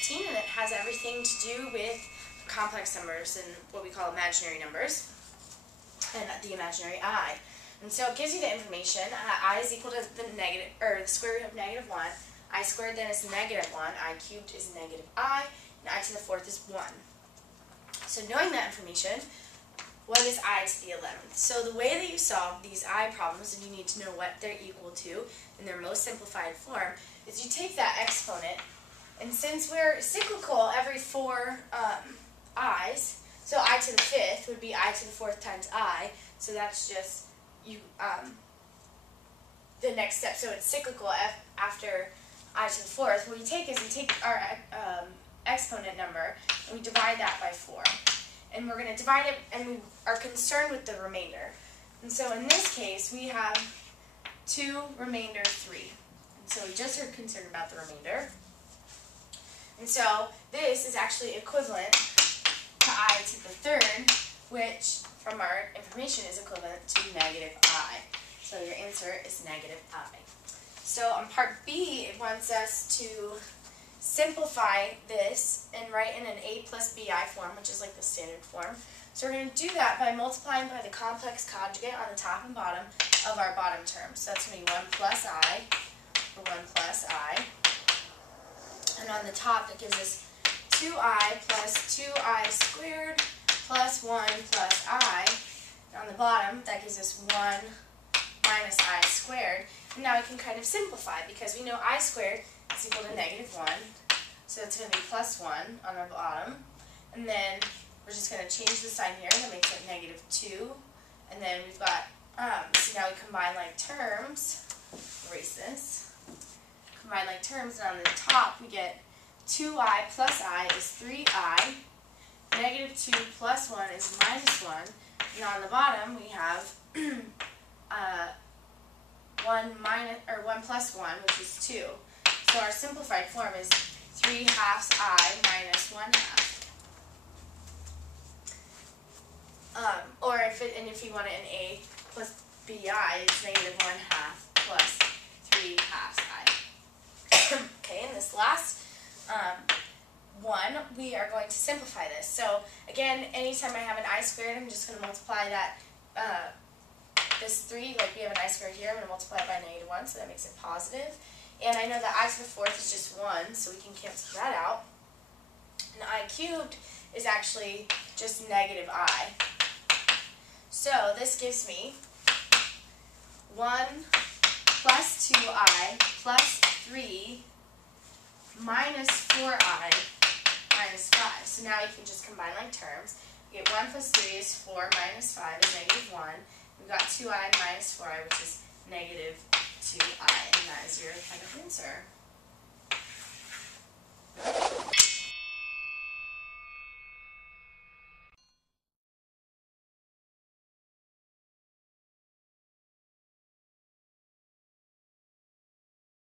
15, and it has everything to do with complex numbers and what we call imaginary numbers, and the imaginary I. And so it gives you the information. I is equal to the square root of -1. I squared then is -1. I cubed is -I. And I to the 4th is 1. So knowing that information, what is I to the 11th? So the way that you solve these I problems, and you need to know what they're equal to in their most simplified form, is you take that exponent, and since we're cyclical every 4 i's, so I to the 5th would be I to the 4th times I, so that's just the next step. So it's cyclical after I to the 4th. What we take is we take our exponent number and we divide that by 4. And we're going to divide it, and we are concerned with the remainder. And so in this case, we have 2 remainder 3. And so we just are concerned about the remainder. And so this is actually equivalent to I to the 3rd, which from our information is equivalent to -I. So your answer is -I. So on part B, it wants us to simplify this and write in an A plus BI form, which is like the standard form. So we're going to do that by multiplying by the complex conjugate on the top and bottom of our bottom term. So that's going to be 1 plus I, or 1 plus I. And on the top, that gives us 2I plus 2I squared plus 1 plus I. And on the bottom, that gives us 1 minus I squared. And now we can kind of simplify, because we know I squared is equal to -1. So it's going to be plus 1 on our bottom. And then we're just going to change the sign here. That makes it -2. And then we've got, so now we combine like terms. Erase this. Combine like terms, and on the top we get 2I plus I is 3I. -2 plus 1 is -1. And on the bottom we have 1 plus 1, which is 2. So our simplified form is 3/2 I minus 1/2. If you want it in A plus BI, it's -1/2 plus 3/2 I. Okay, in this last one, we are going to simplify this. So again, anytime I have an I squared, I'm just going to multiply that, this 3, like we have an I squared here, I'm going to multiply it by -1, so that makes it positive. And I know that I to the 4th is just 1, so we can cancel that out. And I cubed is actually just -I. So this gives me 1 plus 2I plus 3 minus 4I minus 5. So now you can just combine like terms. We get 1 plus 3 is 4 minus 5 is -1. We've got 2I minus 4I, which is -2I, and that is your kind of answer.